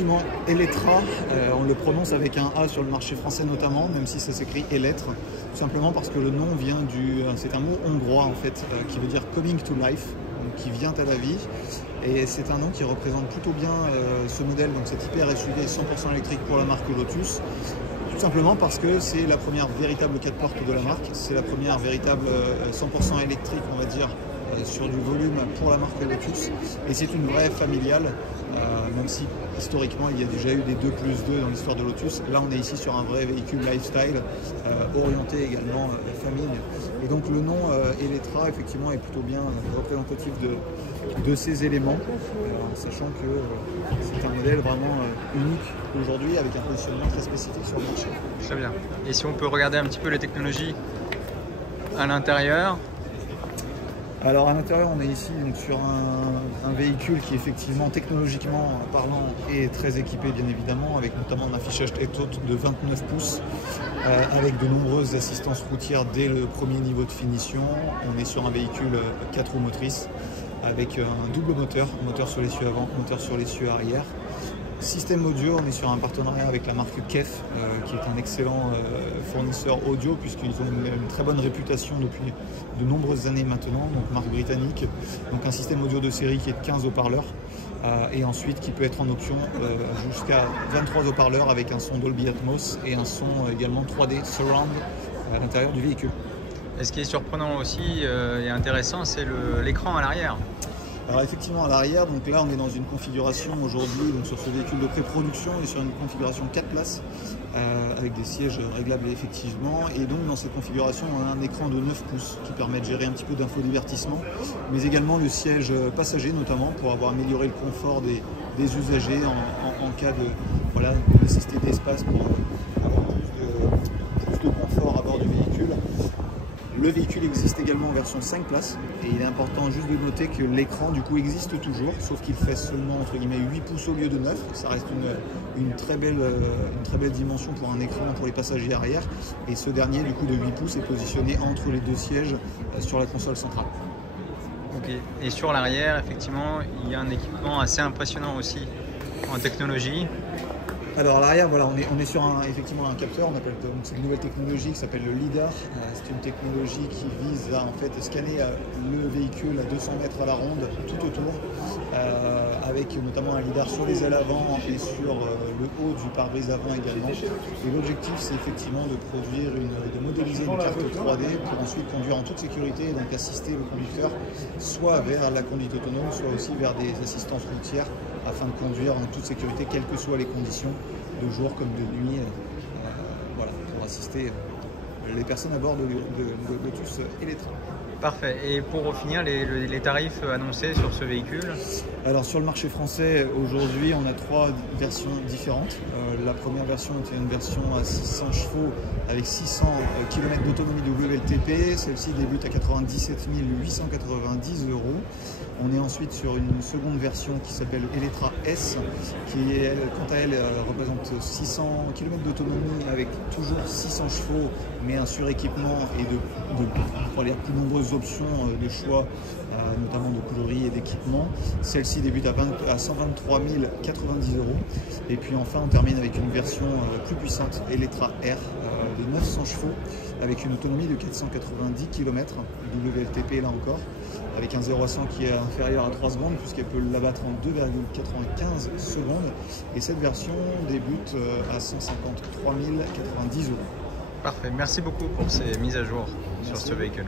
effectivement, Eletra, on le prononce avec un A sur le marché français notamment, même si ça s'écrit Elettre, tout simplement parce que le nom vient c'est un mot hongrois en fait, qui veut dire coming to life, donc qui vient à la vie. Et c'est un nom qui représente plutôt bien ce modèle, donc cet hyper SUV 100% électrique pour la marque Lotus. Tout simplement parce que c'est la première véritable 4 portes de la marque, c'est la première véritable 100% électrique, on va dire, sur du volume pour la marque Lotus, et c'est une vraie familiale, même si historiquement il y a déjà eu des 2+2 dans l'histoire de Lotus. Là on est ici sur un vrai véhicule lifestyle, orienté également famille, et donc le nom Eletra effectivement est plutôt bien représentatif de ces éléments, sachant que c'est un modèle vraiment unique aujourd'hui avec un positionnement très spécifique sur le marché. Très bien. Et si on peut regarder un petit peu les technologies à l'intérieur? Alors à l'intérieur, on est ici donc, sur un véhicule qui effectivement technologiquement parlant est très équipé bien évidemment, avec notamment un affichage tête haute de 29 pouces, avec de nombreuses assistances routières dès le premier niveau de finition. On est sur un véhicule 4 roues motrices avec un double moteur sur l'essieu avant, moteur sur l'essieu arrière. Système audio, on est sur un partenariat avec la marque KEF, qui est un excellent fournisseur audio, puisqu'ils ont une très bonne réputation depuis de nombreuses années maintenant, donc marque britannique. Donc un système audio de série qui est de 15 haut-parleurs, et ensuite qui peut être en option jusqu'à 23 haut-parleurs avec un son Dolby Atmos et un son également 3D Surround à l'intérieur du véhicule. Et ce qui est surprenant aussi et intéressant, c'est l'écran à l'arrière. Alors effectivement à l'arrière, donc là on est dans une configuration aujourd'hui, donc sur ce véhicule de pré-production, on est sur une configuration 4 places avec des sièges réglables effectivement, et donc dans cette configuration on a un écran de 9 pouces qui permet de gérer un petit peu d'infodivertissement, mais également le siège passager notamment pour avoir amélioré le confort des usagers en cas de nécessité d'espace pour avoir plus de confort à bord du véhicule. Le véhicule existe également en version 5 places, et il est important juste de noter que l'écran du coup existe toujours, sauf qu'il fait seulement entre guillemets 8 pouces au lieu de 9. Ça reste une très belle dimension pour un écran pour les passagers arrière, et ce dernier du coup de 8 pouces est positionné entre les deux sièges sur la console centrale. Ok. Et sur l'arrière, effectivement, il y a un équipement assez impressionnant aussi en technologie. Alors à l'arrière, voilà, on est sur effectivement un capteur, on appelle donc cette nouvelle technologie qui s'appelle le LiDAR. C'est une technologie qui vise à en fait scanner le véhicule à 200 mètres à la ronde tout autour, avec notamment un LiDAR sur les ailes avant et sur le haut du pare-brise avant également. Et l'objectif c'est effectivement de modéliser une carte 3D pour ensuite conduire en toute sécurité et donc assister le conducteur soit vers la conduite autonome, soit aussi vers des assistances routières, afin de conduire en toute sécurité, quelles que soient les conditions, de jour comme de nuit, voilà, pour assister les personnes à bord de Lotus Eletra. Parfait. Et pour finir, les tarifs annoncés sur ce véhicule? Alors sur le marché français, aujourd'hui, on a 3 versions différentes. La première version est une version à 600 chevaux avec 600 km d'autonomie WLTP. Celle-ci débute à 97 890 €. On est ensuite sur une seconde version qui s'appelle Eletra S, qui est, quant à elle, représente 600 km d'autonomie avec toujours 600 chevaux, mais un suréquipement et de plus nombreuses options de choix, notamment de coloris et d'équipement. Celle-ci débute à 123 090 €. Et puis enfin, on termine avec une version plus puissante, Eletra R, de 900 chevaux, avec une autonomie de 490 km, WLTP là encore, avec un 0 à 100 qui est inférieur à 3 secondes, puisqu'elle peut l'abattre en 2,95 secondes. Et cette version débute à 153 090 €. Parfait, merci beaucoup pour ces mises à jour sur ce véhicule.